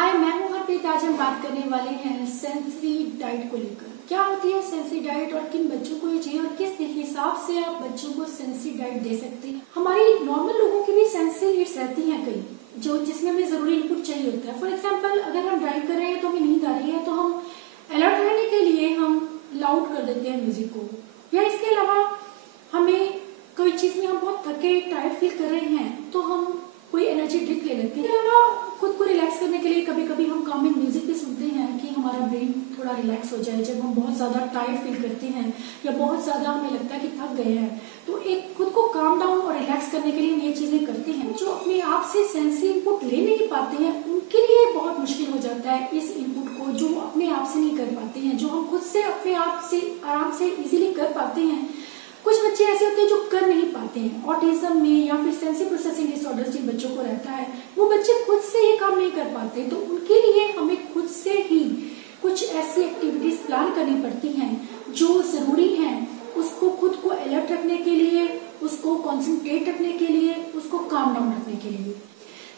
हाय, मैं हूँ हरप्रीत। आज हम बात करने वाले हैं सेंसरी डाइट को लेकर। क्या होती है सेंसरी डाइट और किन बच्चों को ये चाहिए और किस हिसाब से आप बच्चों को सेंसरी डाइट दे सकते हैं। हमारी नॉर्मल लोगों की भी सेंसरी नीड्स रहती हैं कई, जो जिसमें हमें जरूरी इनपुट चाहिए होता है। फॉर एग्जाम्पल, अगर हम ड्राइव कर रहे हैं तो हमें नींद आ रही है, तो हम अलर्ट रहने के लिए हम लाउड कर देते हैं म्यूजिक को, या इसके अलावा हमें कोई चीज में हम बहुत थके टायर्ड फील कर रहे हैं तो हम कोई एनर्जी ड्रिंक ले लेते हैं। खुद को रिलैक्स करने के लिए कभी कभी हम कामिंग म्यूजिक भी सुनते हैं कि हमारा ब्रेन थोड़ा रिलैक्स हो जाए। जब हम बहुत ज्यादा टायर्ड फील करते हैं या बहुत ज्यादा हमें लगता है कि थक गए हैं, तो एक खुद को काम डाउन और रिलैक्स करने के लिए हम ये चीजें करते हैं। जो अपने आप से सेंसरी इनपुट ले नहीं पाते हैं, उनके लिए बहुत मुश्किल हो जाता है इस इनपुट को, जो अपने आप से नहीं कर पाते हैं, जो हम खुद से अपने आप से आराम से इजीली कर पाते हैं। कुछ बच्चे ऐसे होते हैं जो कर नहीं पाते हैं। ऑटिज्म में या फिर सेंसरी प्रोसेसिंग डिसऑर्डर जिन बच्चों को रहता है, वो बच्चे खुद से ये काम नहीं कर पाते, तो उनके लिए हमें खुद से ही कुछ ऐसी एक्टिविटीज प्लान करनी पड़ती हैं जो जरूरी हैं उसको खुद को अलर्ट रखने के लिए, उसको कॉन्सेंट्रेट रखने के लिए, उसको काम डाउन रखने के लिए।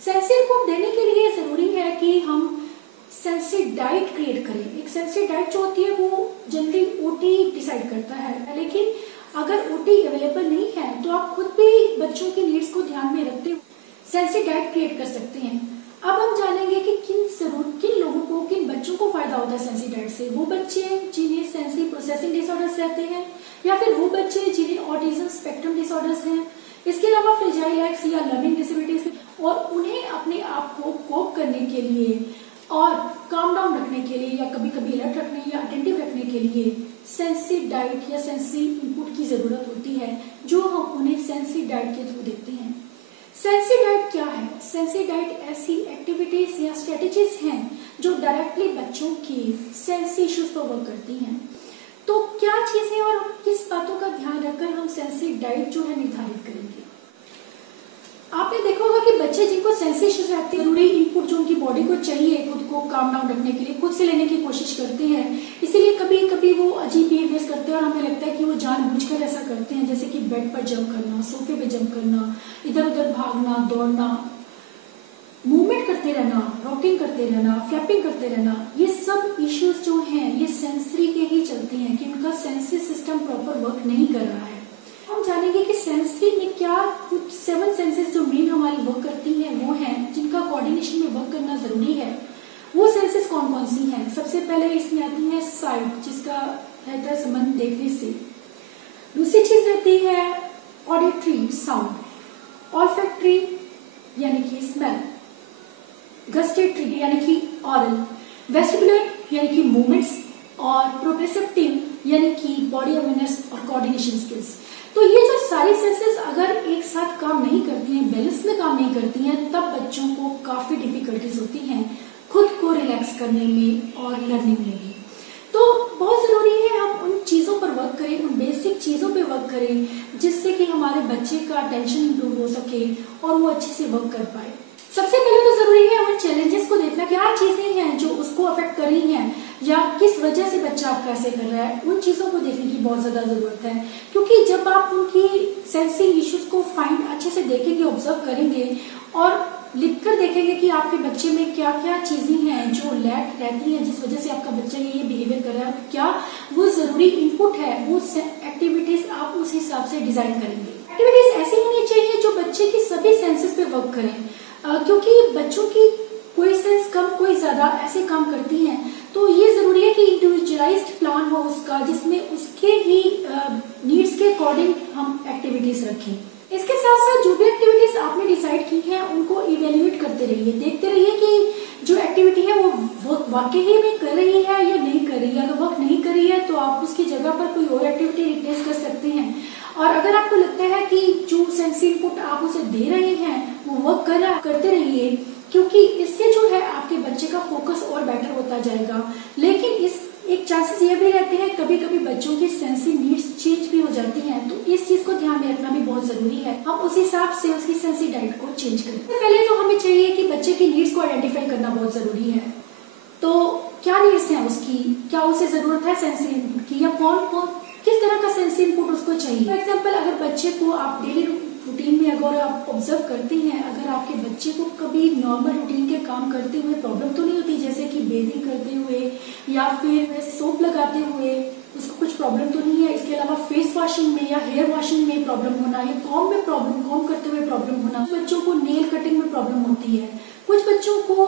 सेंसरी इनपुट देने के लिए जरूरी है कि हम सेंसरी डाइट क्रिएट करें। एक सेंसरी डाइट जो होती है वो जनरली ओटी डिसाइड करता है, लेकिन अगर ओटी अवेलेबल नहीं है तो आप खुद भी बच्चों की नीड्स को ध्यान में रखते हुए सेंसरी डाइट क्रिएट कर सकते हैं। अब हम जानेंगे कि किन लोगों को, किन बच्चों को फायदा होता है सेंसरी डाइट से। वो बच्चे जिन्हें सेंसरी प्रोसेसिंग डिसऑर्डर्स रहते हैं, या फिर वो बच्चे जिन्हें ऑटिज्म स्पेक्ट्रम डिसऑर्डर्स हैं, इसके अलावा फ्रेजाइल एक्स या लर्निंग डिसेबिलिटीज, और उन्हें अपने आप को कोप करने के लिए और काम डाउन रखने के लिए या कभी कभी अलर्ट रखने या अटेंटिव रखने के लिए सेंसरी डाइट या सेंसरी इनपुट की जरूरत होती है, जो हम उन्हें सेंसरी डाइट के थ्रू देते हैं। सेंसरी डाइट क्या है? सेंसरी डाइट ऐसी एक्टिविटीज या स्ट्रेटेजीज हैं जो डायरेक्टली बच्चों की सेंसरी इश्यूज पर वर्क करती हैं। तो क्या चीजें और किस बातों का ध्यान रखकर हम सेंसरी डाइट जो है निर्धारित करेंगे। आपने देखा होगा कि बच्चे जिनको सेंसरी इश्यूज रहते हैं, जरूरी इनपुट जो उनकी बॉडी को चाहिए खुद को काम डाउन रखने के लिए, खुद से लेने की कोशिश करते हैं। इसीलिए कभी कभी वो अजीब बिहेवियर्स करते हैं और हमें लगता है कि वो जानबूझकर ऐसा करते हैं, जैसे कि बेड पर जंप करना, सोफे पे जंप करना, इधर उधर भागना, दौड़ना, मूवमेंट करते रहना, रॉकिंग करते रहना, फ्लैपिंग करते रहना। ये सब इश्यूज जो हैं ये सेंसरी के ही चलते हैं कि उनका सेंसरी सिस्टम प्रॉपर वर्क नहीं कर रहा है। हम जानेंगे कि सेंसरी में क्या कुछ 7 सेंसेस जो मेन हमारी वर्क करती हैं वो हैं, जिनका कोऑर्डिनेशन में वर्क करना जरूरी है। वो सेंसेस कौन कौन सी हैं? सबसे पहले इसमें आती है साइट, जिसका रहता है संबंध देखने से। दूसरी चीज रहती है ऑडिटरी साउंड, ऑल्फैक्टरी यानी कि स्मेल, गस्टेटरी यानी कि ऑरल, वेस्टिबुलर यानी कि मूवमेंट्स, और प्रोप्रिसेप्टिव यानी कि बॉडी अवेयरनेस और कोऑर्डिनेशन स्किल्स। तो ये जो सारी सेंसेस अगर एक साथ काम नहीं करती हैं, बैलेंस में काम नहीं करती हैं, तब बच्चों को काफी डिफिकल्टीज होती हैं खुद को रिलैक्स करने में और लर्निंग में भी। तो बहुत जरूरी है हम उन चीजों पर वर्क करें, उन बेसिक चीजों पे वर्क करें, जिससे कि हमारे बच्चे का अटेंशन इंप्रूव हो सके और वो अच्छे से वर्क कर पाए। सबसे पहले तो जरूरी है उन चैलेंजेस को देखना, क्या चीजें हैं जो उसको अफेक्ट कर रही हैं या किस वजह से बच्चा आपका ऐसे कर रहा है। उन चीजों को देखने की बहुत ज्यादा जरूरत है, क्योंकि जब आप उनकी सेंसरी इश्यूज को फाइंड अच्छे से देखेंगे, ऑब्जर्व करेंगे और लिखकर देखेंगे कि आपके बच्चे में क्या क्या चीजें हैं जो लैक रहती हैं, जिस वजह से आपका बच्चा ये बिहेवियर कर रहा है, क्या वो जरूरी इनपुट है, वो एक्टिविटीज आप उस हिसाब से डिजाइन करेंगे। एक्टिविटीज ऐसी होनी चाहिए जो बच्चे की सभी सेंसेस पे वर्क करें, क्योंकि बच्चों की कोई सेंस कम कोई ज्यादा ऐसे काम करती हैं, तो ये जरूरी है कि इंडिविजुअलाइज्ड प्लान हो उसका, जिसमें उसके ही नीड्स के अकॉर्डिंग हम एक्टिविटीज रखें। इसके साथ साथ जो भी एक्टिविटीज आपने डिसाइड की हैं उनको इवेल्युएट करते रहिए, देखते रहिए कि जो एक्टिविटी है वो वाकई में कर रही है या नहीं कर रही है। अगर वर्क नहीं कर रही है तो आप उसकी जगह पर कोई और एक्टिविटी रिप्लेस कर सकते हैं, और अगर आपको लगता है कि जो सेंसरी इनपुट आप उसे दे रहे हैं वो वर्क कर रहा है, करते रहिए, क्योंकि इससे जो है आपके बच्चे का फोकस और बेटर होता जाएगा। लेकिन इस एक चांसेस ये भी रहते हैं कभी कभी बच्चों की सेंसरी नीड्स चेंज भी हो जाती हैं, तो इस चीज को ध्यान में रखना भी बहुत जरूरी है। हम उस हिसाब से उसकी सेंसरी डाइट को चेंज करें। पहले तो हमें चाहिए कि बच्चे की नीड्स को आइडेंटिफाई करना बहुत जरूरी है। तो क्या नीड्स हैं उसकी, क्या उसे जरूरत है सेंसरी इनपुट की, या कौन किस तरह का सेंसरी इनपुट उसको चाहिए। फॉर एग्जाम्पल, अगर बच्चे को आप डेली रूटीन में अगर आप ऑब्जर्व करते हैं, अगर आपके बच्चे को कभी नॉर्मल रूटीन के काम करते हुए प्रॉब्लम तो नहीं होती, जैसे कि बेबिंग करते हुए या फिर सोप लगाते हुए उसको कुछ प्रॉब्लम तो नहीं है, इसके अलावा फेस वॉशिंग में या हेयर वॉशिंग में प्रॉब्लम होना या कॉम करते हुए प्रॉब्लम होना, कुछ बच्चों को नेल कटिंग में प्रॉब्लम होती है, कुछ बच्चों को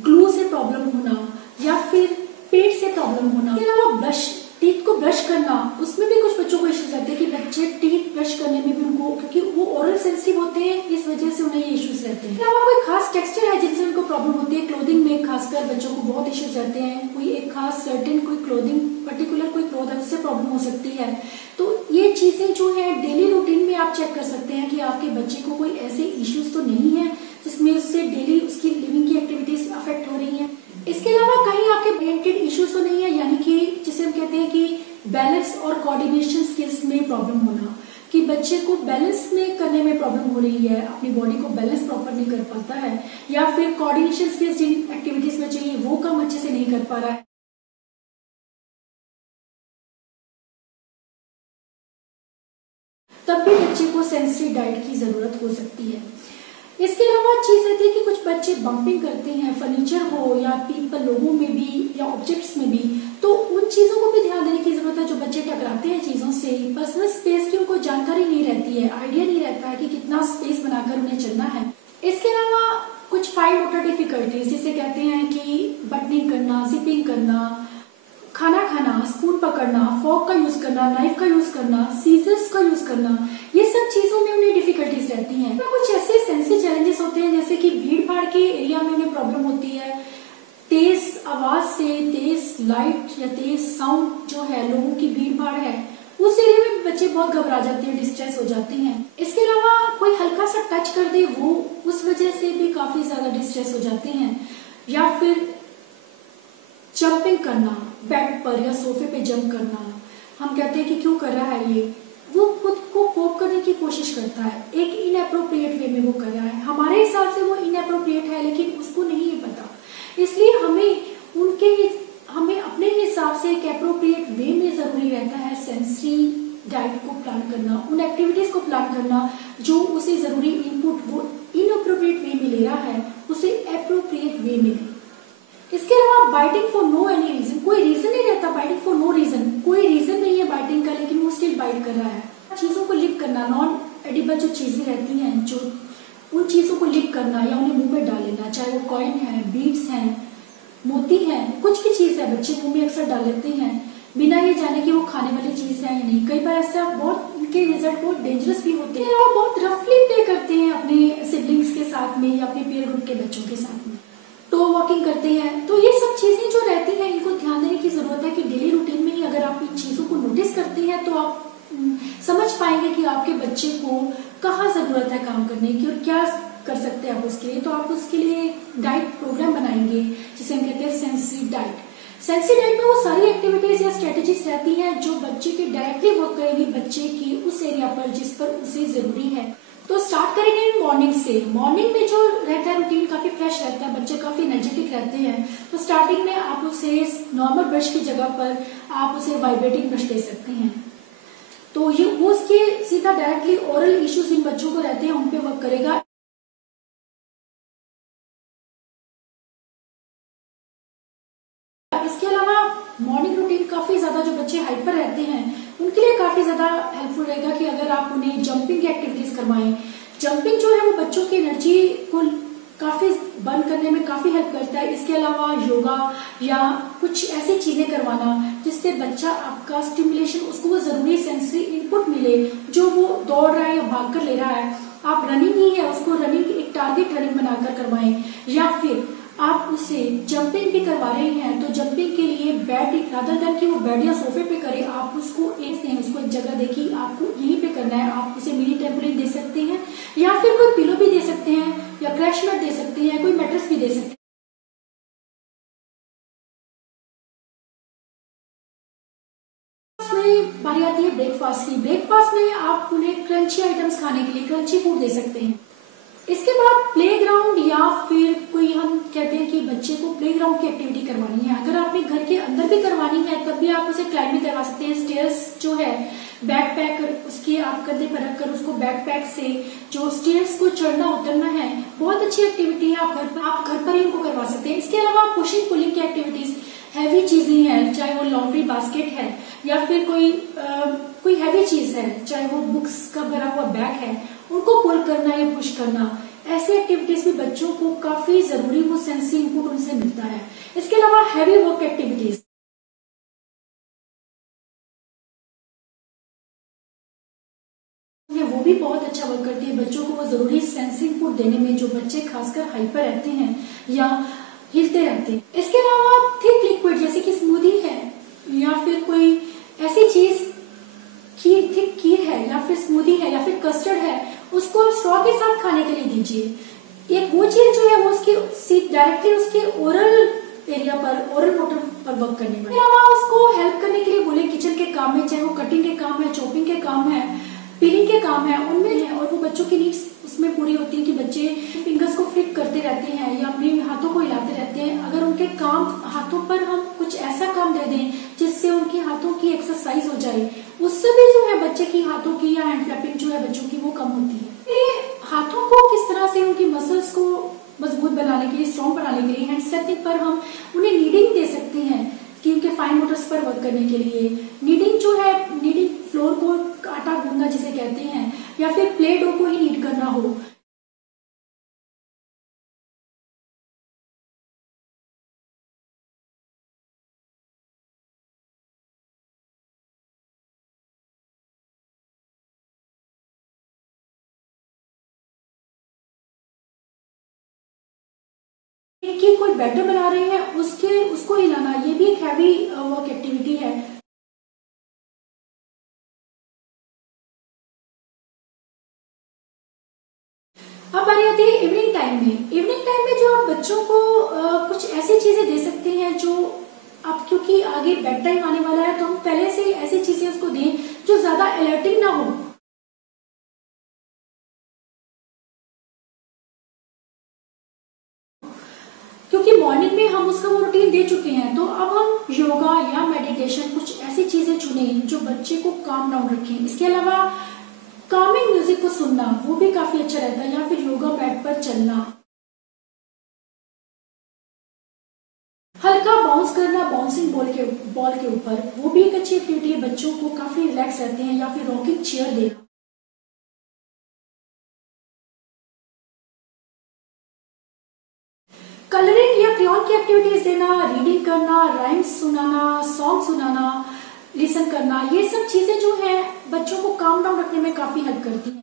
ग्लू से प्रॉब्लम होना या फिर पेट से प्रॉब्लम होना, इसके अलावा टीथ को ब्रश करना, उसमें भी कुछ बच्चों को इश्यूज रहते हैं कि बच्चे टीथ ब्रश करने में भी उनको, क्योंकि वो ओरल सेंसिटिव होते हैं, इस वजह से उन्हें ये इश्यूज रहते हैं। इसके अलावा कोई खास टेक्सचर है जिनसे उनको प्रॉब्लम होती है, क्लोथिंग में खासकर बच्चों को बहुत इश्यूज रहते हैं, कोई एक खास सर्टेन कोई क्लोथिंग पर्टिकुलर कोई क्लोथ है उससे प्रॉब्लम हो सकती है। तो ये चीजें जो है डेली रूटीन में आप चेक कर सकते हैं कि आपके बच्चे को कोई ऐसे इश्यूज तो नहीं है जिसमें उससे डेली उसकी लिविंग की एक्टिविटीज अफेक्ट हो रही है। इसके अलावा कहीं आपके रिलेटेड इश्यूज तो नहीं है, यानी कि जिसे हम कहते हैं कि बैलेंस और कोऑर्डिनेशन स्किल्स में प्रॉब्लम होना, कि बच्चे को बैलेंस में करने में प्रॉब्लम हो रही है, अपनी बॉडी को बैलेंस प्रॉपर नहीं कर पाता है, या फिर कोऑर्डिनेशन स्किल्स जिन एक्टिविटीज में चाहिए वो काम अच्छे से नहीं कर पा रहा है, तब भी बच्चे को सेंसरी डाइट की जरूरत हो सकती है। इसके अलावा चीज रहती है कि कुछ बच्चे बम्पिंग करते हैं, फर्नीचर हो या पीपल लोगों में भी या ऑब्जेक्ट्स में भी, तो उन चीजों को भी ध्यान देने की जरूरत है। जो बच्चे टकराते हैं चीजों से, पर्सनल स्पेस की उनको जानकारी नहीं रहती है, आइडिया नहीं रहता है कि कितना स्पेस बनाकर उन्हें चलना है। इसके अलावा कुछ फाइन मोटर डिफिकल्टीज जिसे कहते हैं कि बटनिंग करना, जिपिंग करना, खाना खाना, स्पून पकड़ना, फोर्क का यूज करना, नाइफ का यूज करना, सीजर्स का यूज करना, ये सब चीजों में उन्हें डिफिकल्टीज रहती हैं। कुछ ऐसे सेंसिटिव चैलेंजेस होते हैं जैसे कि भीड़ भाड़ के एरिया में उन्हें प्रॉब्लम होती है, तेज आवाज से, तेज लाइट या तेज साउंड जो है, लोगों की भीड़ भाड़ है उस एरिया में बच्चे बहुत घबरा जाते हैं, डिस्ट्रेस हो जाते हैं। इसके अलावा कोई हल्का सा टच कर दे वो उस वजह से भी काफी ज्यादा डिस्ट्रेस हो जाते हैं, या फिर जंपिंग करना, बेड पर या सोफे पे जंप करना, हम कहते हैं कि क्यों कर रहा है ये, वो खुद को कोप करने की कोशिश करता है, एक इनएप्रोप्रिएट वे में वो कर रहा है, हमारे हिसाब से वो इनएप्रोप्रिएट है लेकिन उसको नहीं है पता, इसलिए हमें अपने हिसाब से एक एप्रोप्रिएट वे में जरूरी रहता है सेंसरी डाइट को प्लान करना, उन एक्टिविटीज को प्लान करना जो उसे जरूरी इनपुट वो इनअप्रोप्रिएट वे में ले रहा है उसे एप्रोप्रिएट वे में ले। इसके अलावा biting for no any reason, कोई रीजन नहीं रहता, बाइटिंग फॉर नो रीजन, कोई रीजन नहीं है बाइटिंग का लेकिन वो स्टिल बाइट कर रहा है। चीजों को लिक करना, नॉन एडिबल जो चीजें रहती हैं, जो उन चीजों को लिक करना या उन्हें मुंह में डाल लेना, चाहे वो कॉइन है, बीड्स हैं, मोती है, कुछ भी चीज है बच्चे मुंह में अक्सर डाल लेते हैं बिना ये जाने कि वो खाने वाली चीज है या नहीं। कई बार ऐसा बहुत उनके रिजल्ट बहुत डेंजरस भी होते हैं, वो बहुत रफली प्ले करते हैं अपने सिबलिंग्स के साथ में या अपने पीयर ग्रुप के बच्चों के साथ में, तो वॉकिंग करते हैं। तो ये सब चीजें जो रहती हैं इनको ध्यान देने की जरूरत है कि डेली रूटीन में ही अगर आप इन चीजों को नोटिस करते हैं तो आप समझ पाएंगे कि आपके बच्चे को कहाँ जरूरत है काम करने की और क्या कर सकते हैं आप उसके लिए। तो आप उसके लिए डाइट प्रोग्राम बनाएंगे जिसे हम कहते हैं सेंसरी डाइट। सेंसरी डाइट में वो सारी एक्टिविटीज या स्ट्रेटेजीज रहती हैं जो बच्चे के डायरेक्टली वर्क करेगी बच्चे की उस एरिया पर जिस पर उसे जरूरी है। तो स्टार्ट करेंगे मॉर्निंग से। मॉर्निंग में जो रहता है रूटीन काफी फ्रेश रहता है, बच्चे काफी एनर्जेटिक रहते हैं। तो स्टार्टिंग में आप उसे नॉर्मल ब्रश की जगह पर आप उसे वाइब्रेटिंग ब्रश दे सकते हैं, तो ये वो उसके सीधा डायरेक्टली ओरल इश्यूज इन बच्चों को रहते हैं उन पे वर्क करेगा। इसके अलावा मॉर्निंग रूटीन काफी ज्यादा जो बच्चे हाइपर रहते हैं उनके लिए काफी ज्यादा हेल्पफुल रहेगा कि अगर आप उन्हें जंपिंग की एक्टिविटीज करवाएं। जंपिंग जो है वो बच्चों की एनर्जी को काफी बर्न करने में काफी हेल्प करता है। इसके अलावा योगा या कुछ ऐसी चीजें करवाना जिससे बच्चा आपका स्टिमुलेशन उसको वो जरूरी सेंसरी इनपुट मिले जो वो दौड़ रहा है या भाग कर ले रहा है। आप रनिंग ही है उसको रनिंग एक टारगेट रनिंग बनाकर करवाएं, या फिर आप उसे जंपिंग भी करवा रहे हैं तो जंपिंग के लिए बेड रादर देन कि वो बेड या सोफे पे करे, आप उसको एक जगह देखिए आपको यहीं पे करना है। आप उसे मिनी टेम्पोलिन दे सकते हैं या फिर कोई पिलो भी दे सकते हैं या क्रैश मैट दे सकते हैं, कोई मैट्रेस भी दे सकते हैं। बारी आती है ब्रेकफास्ट की। ब्रेकफास्ट में आप उन्हें क्रंची आइटम्स खाने के लिए क्रंची फूड दे सकते हैं। इसके बाद प्लेग्राउंड या फिर कोई हम कहते हैं कि बच्चे को प्लेग्राउंड की एक्टिविटी करवानी है। अगर आपने घर के अंदर भी करवानी है तब भी आप उसे क्लाइंबिंग करवा सकते हैं। स्टेयर्स जो है बैकपैक उसके आप कंधे पर रखकर उसको बैकपैक से जो स्टेयर्स को चढ़ना उतरना है, बहुत अच्छी एक्टिविटी है। आप घर पर ही उनको करवा सकते हैं। इसके अलावा पुशिंग पुलिंग की एक्टिविटीज, हैवी चीजें हैं, चाहे वो लॉन्ड्री बास्केट है या फिर कोई हैवी चीज है, चाहे वो बुक्स का भरा हुआ बैग है, उनको पुल करना या पुश करना, ऐसी एक्टिविटीज भी बच्चों को काफी जरूरी, वो सेंसरी इनपुट उनसे मिलता है। इसके अलावा हैवी वर्क एक्टिविटीज, वो भी बहुत अच्छा वर्क करती है बच्चों को वो जरूरी सेंसरी इनपुट देने में, जो बच्चे खासकर हाइपर रहते हैं या हिलते रहते हैं। इसके अलावा थिक लिक्विड जैसे कि स्मूदी है या फिर कोई ऐसी चीज, थिक खीर है या फिर स्मूदी है या फिर कस्टर्ड है, उसको स्ट्रॉ के साथ खाने के लिए दीजिए। एक वो चीज जो है वो उसकी डायरेक्टली उसके ओरल एरिया पर, ओरल मोटर पर वर्क करने में। अलावा उसको हेल्प करने के लिए बोले किचन के काम में, चाहे वो कटिंग के काम है, चॉपिंग के काम है, पीलिंग के काम है, उनमें है। और वो बच्चों की नीड्स उसमें पूरी होती है कि बच्चे फिंगर्स को फ्लिक करते रहते हैं या अपने हाथों को हिलाते रहते हैं। अगर उनके काम हाथों पर हम कुछ ऐसा काम दे दें जिससे उनकी हाथों की एक्सरसाइज हो जाए, उससे भी जो है बच्चे की हाथों की या हैंड फ्लैपिंग जो है बच्चों की वो कम होती है। ये हाथों को किस तरह से उनकी मसल्स को मजबूत बनाने के लिए, स्ट्रॉन्ग बनाने के लिए हैंड स्ट्रेचिंग पर हम उन्हें नीडिंग दे सकते हैं कि उनके फाइन मोटर्स पर वर्क करने के लिए। नीडिंग जो है, नीडिंग फ्लोर को आटा गूंदना जिसे कहते हैं, या फिर प्ले डो को ही नीड करना हो। कि कोई बैटर बना रहे हैं उसको हिलाना, ये भी एक हैवी वर्क एक्टिविटी है। अब बारी आती है इवनिंग टाइम में। इवनिंग टाइम में जो आप बच्चों को कुछ ऐसी चीजें दे सकते हैं जो आप, क्योंकि आगे बेड टाइम आने वाला है, तो हम पहले से ऐसी चीजें उसको दें जो ज्यादा अलर्टिंग ना हो। क्योंकि मॉर्निंग में हम उसका वो रूटीन दे चुके हैं, तो अब हम योगा या मेडिटेशन, कुछ ऐसी चीजें चुनें जो बच्चे को काम डाउन रखें। इसके अलावा कामिंग म्यूजिक को सुनना, वो भी काफी अच्छा रहता है, या फिर योगा मैट पर चलना, हल्का बाउंस करना बाउंसिंग बॉल के ऊपर, वो भी एक अच्छी एक्टिविटी है। बच्चों को काफी रिलैक्स रहते हैं। या फिर रॉकिंग चेयर देना। कलरिंग या क्रेयॉन की एक्टिविटीज देना, रीडिंग करना, राइम्स सुनाना, सॉन्ग सुनाना, लिसन करना, ये सब चीजें जो है बच्चों को काम डाउन रखने में काफी हेल्प करती हैं।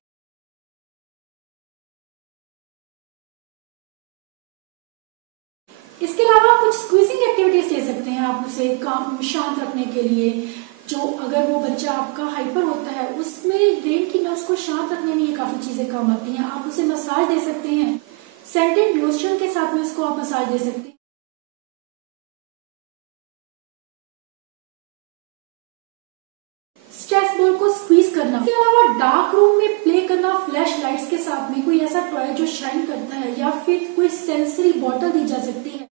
इसके अलावा कुछ स्क्वीजिंग एक्टिविटीज दे सकते हैं आप उसे काम शांत रखने के लिए। जो अगर वो बच्चा आपका हाइपर होता है, उसमें ब्रेन की नर्व्स को शांत रखने में ये काफी चीजें काम आती हैं। आप उसे मसाज दे सकते हैं, सेंटेड लोशन के साथ में उसको आप मसाज दे सकते हैं। स्ट्रेस बॉल को स्क्वीज करना। इसके अलावा डार्क रूम में प्ले करना फ्लैश लाइट्स के साथ में, कोई ऐसा टॉय जो शाइन करता है, या फिर कोई सेंसरी बॉटल दी जा सकती है।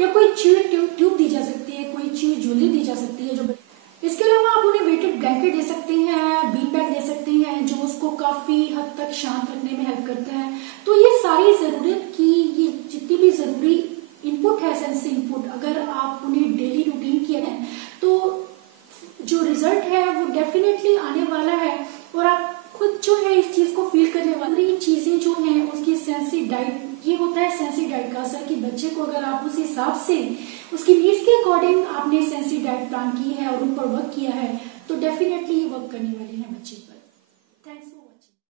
या कोई च्यूइंग ट्यूब दी जा सकती है, कोई च्यूइंग ज्वेलरी दी जा सकती है जो। इसके अलावा आप उन्हें वेटेड ब्लैंकेट दे सकते हैं, बीन बैग दे सकते हैं, जो उसको काफी हद तक शांत रखने में हेल्प करता है। तो ये सारी जरूरत की, ये जितनी भी जरूरी इनपुट है, सेंसरी इनपुट, अगर आप उन्हें डेली रूटीन किए हैं तो जो रिजल्ट है वो डेफिनेटली आने वाला है। और आप खुद जो है इस चीज को फील करने वाली चीजें जो हैं, उसकी सेंसरी डाइट, ये होता है सेंसरी डाइट का असर, कि बच्चे को अगर आप उस हिसाब से उसकी नीड्स के अकॉर्डिंग आपने सेंसरी डाइट प्लान की है और उन पर वर्क किया है, तो डेफिनेटली ये वर्क करने वाली है बच्चे पर। थैंक्स।